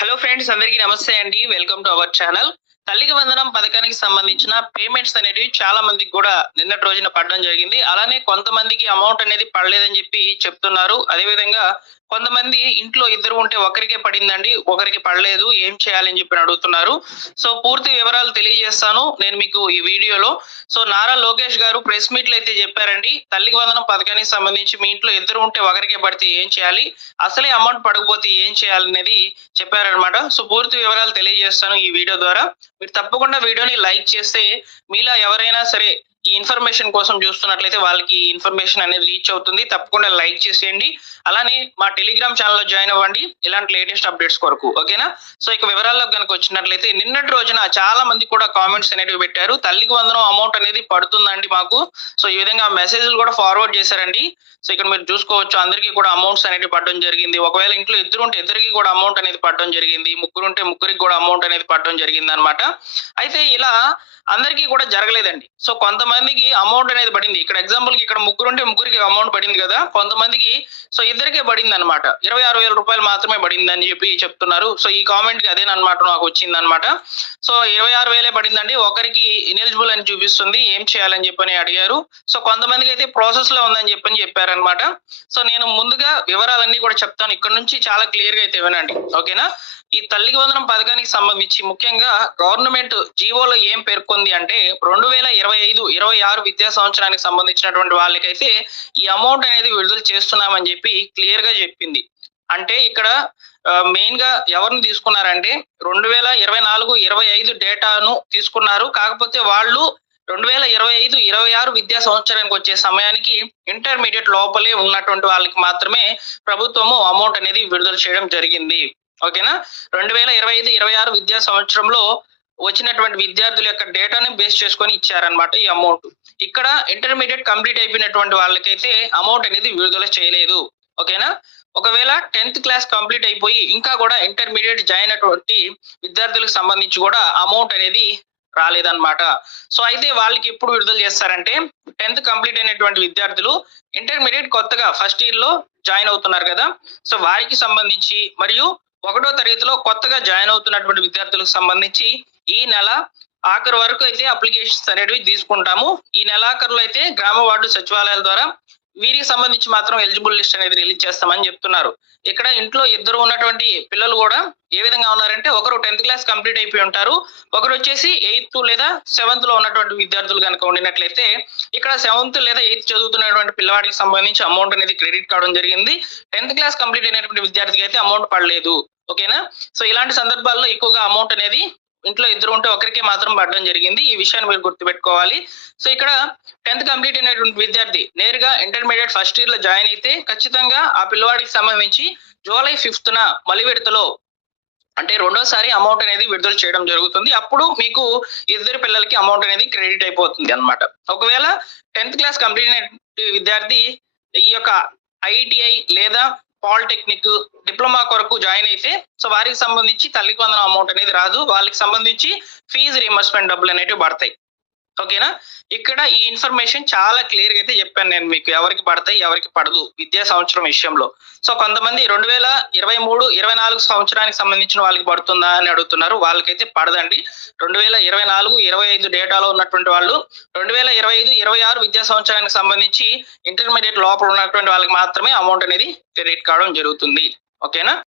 Hello friends, అందరికీ నమస్తే అండి. Welcome to our channel. తల్లికి వందనం పథకానికి సంబంధించిన పేమెంట్స్ అనేటివి చాలా మందికి కూడా నిన్నటి రోజున పడడం జరిగింది. అలానే కొంతమందికి అమౌంట్ అనేది పడలేదని చెప్పి చెప్తున్నారు. అదేవిధంగా కొంతమంది ఇంట్లో ఇద్దరు ఉంటే ఒకరికే పడిందండి, ఒకరికి పడలేదు. ఏం చేయాలని చెప్పి అడుగుతున్నారు. సో పూర్తి వివరాలు తెలియజేస్తాను నేను మీకు ఈ వీడియోలో. సో నారా లోకేష్ గారు ప్రెస్ మీట్‌లో అయితే చెప్పారండి. తల్లికి వందనం పథకానికి సంబంధించి మీ ఇంట్లో ఇద్దరు ఉంటే ఒకరికే పడితే ఏం చేయాలి? అసలే అమౌంట్ పడకపోతే ఏం చేయాలనేది చెప్పారనమాట. సో పూర్తి వివరాలు తెలియజేస్తాను ఈ వీడియో ద్వారా. మీరు తప్పకుండా వీడియోని లైక్ చేస్తే మీలా ఎవరైనా సరే ఈ ఇన్ఫర్మేషన్ కోసం చూస్తున్నట్లయితే వాళ్ళకి ఈ ఇన్ఫర్మేషన్ అనేది రీచ్ అవుతుంది. తప్పకుండా లైక్ చేసేయండి. అలానే మా టెలిగ్రామ్ ఛానల్లో జాయిన్ అవ్వండి ఇలాంటి లేటెస్ట్ అప్డేట్స్ కొరకు. ఓకేనా? సో ఇక వివరాల్లోకి గనుక వచ్చినట్లయితే నిన్నటి రోజున చాలా మంది కూడా కామెంట్స్ అనేటివి పెట్టారు. తల్లికి వందనం అమౌంట్ అనేది పడుతుందండి మాకు. సో ఈ విధంగా మెసేజ్‌లు కూడా ఫార్వర్డ్ చేశారండి. సో ఇక్కడ మీరు చూసుకోవచ్చు అందరికీ కూడా అమౌంట్స్ అనేటివి పడడం జరిగింది. ఒకవేళ ఇంట్లో ఇద్దరు ఉంటే ఇద్దరికి కూడా అమౌంట్ అనేది పడడం జరిగింది. ముగ్గురు ఉంటే ముగ్గురికి కూడా అమౌంట్ అనేది పడడం జరిగిందనమాట. అయితే ఇలా అందరికీ కూడా జరగలేదండి. సో కొంతమందికి అమౌంట్ అనేది పడింది. ఇక్కడ ఎగ్జాంపుల్‌కి ఇక్కడ ముగ్గురుంటే ముగ్గురికి అమౌంట్ పడింది కదా! కొంతమందికి సో ఇద్దరికే పడిందనమాట. రూ. 26,000 మాత్రమే పడిందని చెప్పి చెప్తున్నారు. సో ఈ కామెంట్‌కి అదేననమాట నాకు వచ్చిందనమాట. సో 26,000 పడిందండి. ఒకరికి ఇనెలిజిబుల్ అని చూపిస్తుంది. ఏం చేయాలని చెప్పని అడిగారు. సో కొంతమందికైతే ప్రాసెస్‌లో ఉందని చెప్పారనమాట. సో నేను ముందుగా వివరాలన్నీ కూడా చెప్తాను. ఇక్కడ నుంచి చాలా క్లియర్‌గా అయితే వినండి. ఓకేనా? ఈ తల్లికి వందనం పథకానికి సంబంధించి ముఖ్యంగా గవర్నమెంట్ జీవోలో ఏం పేర్కొంది అంటే 2025, 26 విద్యా సంవత్సరానికి సంబంధించినటువంటి వాళ్ళకైతే ఈ అమౌంట్ అనేది విడుదల చేస్తున్నామని చెప్పి క్లియర్‌గా చెప్పింది. అంటే ఇక్కడ మెయిన్‌గా ఎవరిని తీసుకున్నారంటే 2024, 25 డేటాను తీసుకున్నారు. కాకపోతే వాళ్ళు 2025, 26 విద్యా సంవత్సరానికి వచ్చే సమయానికి ఇంటర్మీడియేట్ లోపలే ఉన్నటువంటి వాళ్ళకి మాత్రమే ప్రభుత్వము అమౌంట్ అనేది విడుదల చేయడం జరిగింది. ఓకేనా? 2025, 26 విద్యా సంవత్సరంలో వచ్చినటువంటి విద్యార్థుల యొక్క డేటాని బేస్ చేసుకొని ఇచ్చారన్నమాట ఈ అమౌంట్. ఇక్కడ ఇంటర్మీడియేట్ కంప్లీట్ అయిపోయినటువంటి వాళ్ళకైతే అమౌంట్ అనేది విడుదల చేయలేదు. ఓకేనా? ఒకవేళ 10th క్లాస్ కంప్లీట్ అయిపోయి ఇంకా కూడా ఇంటర్మీడియేట్ జాయిన్ అయినటువంటి విద్యార్థులకు సంబంధించి కూడా అమౌంట్ అనేది రాలేదన్నమాట. సో అయితే వాళ్ళకి ఎప్పుడు విడుదల చేస్తారంటే 10th కంప్లీట్ అయినటువంటి విద్యార్థులు ఇంటర్మీడియేట్ కొత్తగా ఫస్ట్ ఇయర్‌లో జాయిన్ అవుతున్నారు కదా! సో వారికి సంబంధించి మరియు ఒకటో తరగతిలో కొత్తగా జాయిన్ అవుతున్నటువంటి విద్యార్థులకు సంబంధించి ఈ నెల ఆఖరు వరకు అయితే అప్లికేషన్స్ అనేటివి తీసుకుంటాము. ఈ నెలాఖరులో అయితే గ్రామ వార్డు సచివాలయాల ద్వారా వీరికి సంబంధించి మాత్రం ఎలిజిబుల్ లిస్ట్ అనేది రిలీజ్ చేస్తామని చెప్తున్నారు. ఇక్కడ ఇంట్లో ఇద్దరు ఉన్నటువంటి పిల్లలు కూడా ఏ విధంగా ఉన్నారంటే ఒకరు 10th క్లాస్ కంప్లీట్ అయిపోయి ఉంటారు. ఒకరు వచ్చేసి 8th లేదా 7th లో ఉన్నటువంటి విద్యార్థులు కనుక ఉండినట్లయితే ఇక్కడ 7th లేదా 8th చదువుతున్నటువంటి పిల్లవాడికి సంబంధించి అమౌంట్ అనేది క్రెడిట్ కావడం జరిగింది. 10th క్లాస్ కంప్లీట్ అయినటువంటి విద్యార్థికి అయితే అమౌంట్ పడలేదు. ఓకేనా? సో ఇలాంటి సందర్భాల్లో ఎక్కువగా అమౌంట్ అనేది ఇంట్లో ఇద్దరు ఉంటే ఒకరికే మాత్రం పడడం జరిగింది. ఈ విషయాన్ని మీరు గుర్తుపెట్టుకోవాలి. సో ఇక్కడ 10th కంప్లీట్ అయినటువంటి విద్యార్థి నేరుగా ఇంటర్మీడియేట్ ఫస్ట్ ఇయర్ లో జాయిన్ అయితే ఖచ్చితంగా ఆ పిల్లవాడికి సంబంధించి జూలై 5th మలి విడతలో అంటే రెండోసారి అమౌంట్ అనేది విడుదల చేయడం జరుగుతుంది. అప్పుడు మీకు ఇద్దరు పిల్లలకి అమౌంట్ అనేది క్రెడిట్ అయిపోతుంది అన్నమాట. ఒకవేళ 10th క్లాస్ కంప్లీట్ అయిన విద్యార్థి ఈ యొక్క ఐటీఐ లేదా పాలిటెక్నిక్, డిప్లొమా కొరకు జాయిన్ అయితే సో వారికి సంబంధించి తల్లికి వందనం అమౌంట్ అనేది రాదు. వాళ్ళకి సంబంధించి ఫీజు రీయింబర్స్‌మెంట్ డబ్బులు అనేటివి పడతాయి. ఓకేనా? ఇక్కడ ఈ ఇన్ఫర్మేషన్ చాలా క్లియర్‌గా అయితే చెప్పాను నేను మీకు. ఎవరికి పడతాయి, ఎవరికి పడదు విద్యా సంవత్సరం విషయంలో. సో కొంతమంది 2023, 24 సంవత్సరానికి సంబంధించిన వాళ్ళకి పడుతుందా అని అడుగుతున్నారు. వాళ్ళకైతే పడదండి. 2024, 25 డేటాలో ఉన్నటువంటి వాళ్ళు 2025, 26 విద్యా సంవత్సరానికి సంబంధించి ఇంటర్మీడియేట్ లోపల ఉన్నటువంటి వాళ్ళకి మాత్రమే అమౌంట్ అనేది క్రెడిట్ కావడం జరుగుతుంది. ఓకేనా?